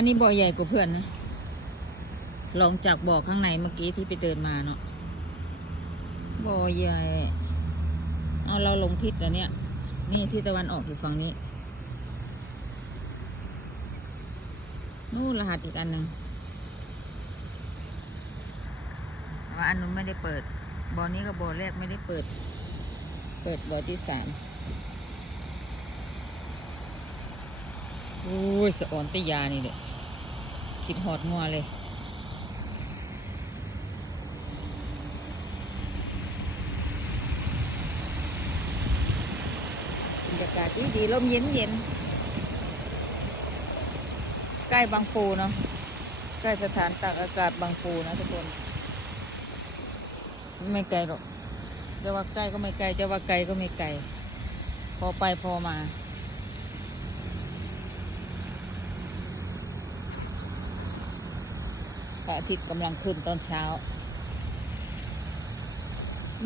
อันนี้บ่อใหญ่กว่าเพื่อนนะ ลองจากบ่อข้างในเมื่อกี้ที่ไปเดินมาเนาะ บ่อใหญ่ เอาเราลงทิศแล้วเนี่ย นี่ที่ตะวันออกอยู่ฝั่งนี้ นู่นรหัสอีกอันหนึ่งว่าอันนู้นไม่ได้เปิด บ่อนี้กับบ่อแรกไม่ได้เปิด เปิดบ่อที่สามโอ้ยสะออนตะยานี่เลย คิดหอดงัวเลยบรรยากาศดีดีลมเย็นเย็นใกล้บางปูเนาะใกล้สถานตากอากาศบางปูนะทุกคน ไม่ไกลหรอกจะว่าใกล้ก็ไม่ไกลจะว่าไกลก็ไม่ไกล พอไปพอมา พ ระอาทิตย์กำลังขึ้นตอนเช้า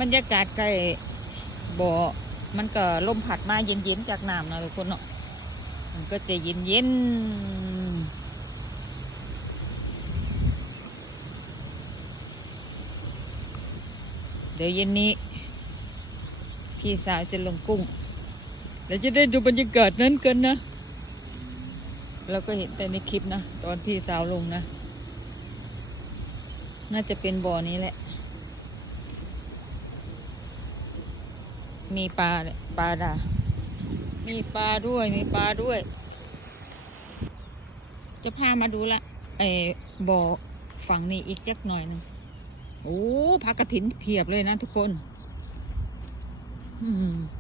บรรยากาศใกล้บ่อมันก็ลมผัดมาเย็นๆจากน้ำนะทุกคนเนาะมันก็จะเย็นๆเดี๋ยวเย็นนี้ พี่สาวจะลงกุ้งเดี๋ยวจะได้ดูบรรยากาศนั้นกันนะ เราก็เห็นแต่ในคลิปนะ ตอนพี่สาวลงนะ น่าจะเป็นบ่อนี้แหละ มีปลาปลาดา มีปลาด้วย มีปลาด้วย จะพามาดูละไอ้บ่อฝั่งนี้อีกจักหน่อยนึงโอ้พักกระถินเพียบเลยนะทุกคน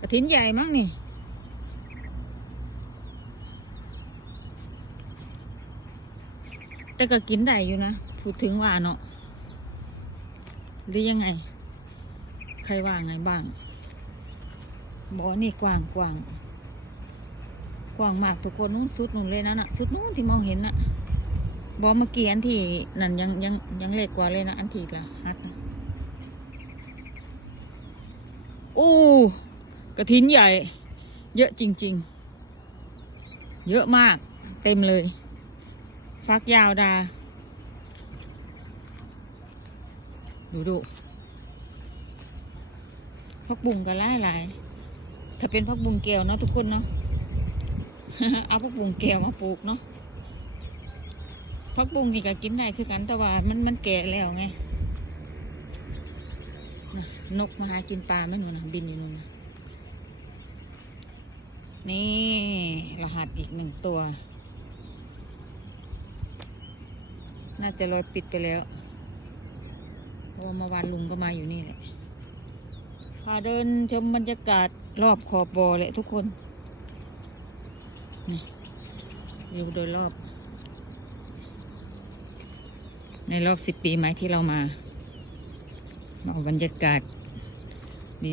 กระถินใหญ่มั้งนี่แต่ก็กินได้อยู่นะ พูดถึงว่าเนาะ หรือยังไง ใครว่าไงบ้างบ่อนี่กว้างกว้างกว้างมากทุกคนนู้นสุดนู่นเลยนะน่ะสุดนู้นที่มองเห็นน่ะบ่อเมื่อกี้อันที่นั่นยังยังยังเล็กกว่าเลยนะอันที่ละฮัดนะอู้กระถินใหญ่ เยอะจริง ๆ เยอะมากเต็มเลย ฟักยาวดา ดูดูพักบุ้งกันหลายหลายถ้าเป็นพักบุ้งแก้วเนาะทุกคนเนาะเอาพักบุ้งแก้วมาปลูกเนาะพักบุ้งนี่ก็กินได้คือกันแต่ว่ามันมันแก่แล้วไงน่ะนกมาหากินปลาไม่หนูนะบินอยู่นู่นนะนี่รหัสอีกหนึ่งตัว น่าจะลอยปิดไปแล้ว เพราะว่าเมื่อวานลุงก็มาอยู่นี่แหละพาเดินชมบรรยากาศรอบขอบบ่อเลยทุกคนนี่อยู่โดยรอบ ในรอบสิบปีไหมที่เรามาเอาบรรยากาศ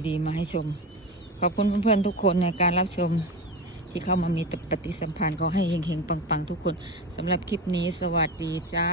ดีๆ มาให้ชม ขอบคุณเพื่อนๆทุกคนในการรับชมที่เข้ามามีปฏิสัมพันธ์ขอให้เฮงๆ ปัง ๆ ทุกคนสำหรับคลิปนี้สวัสดีจ้า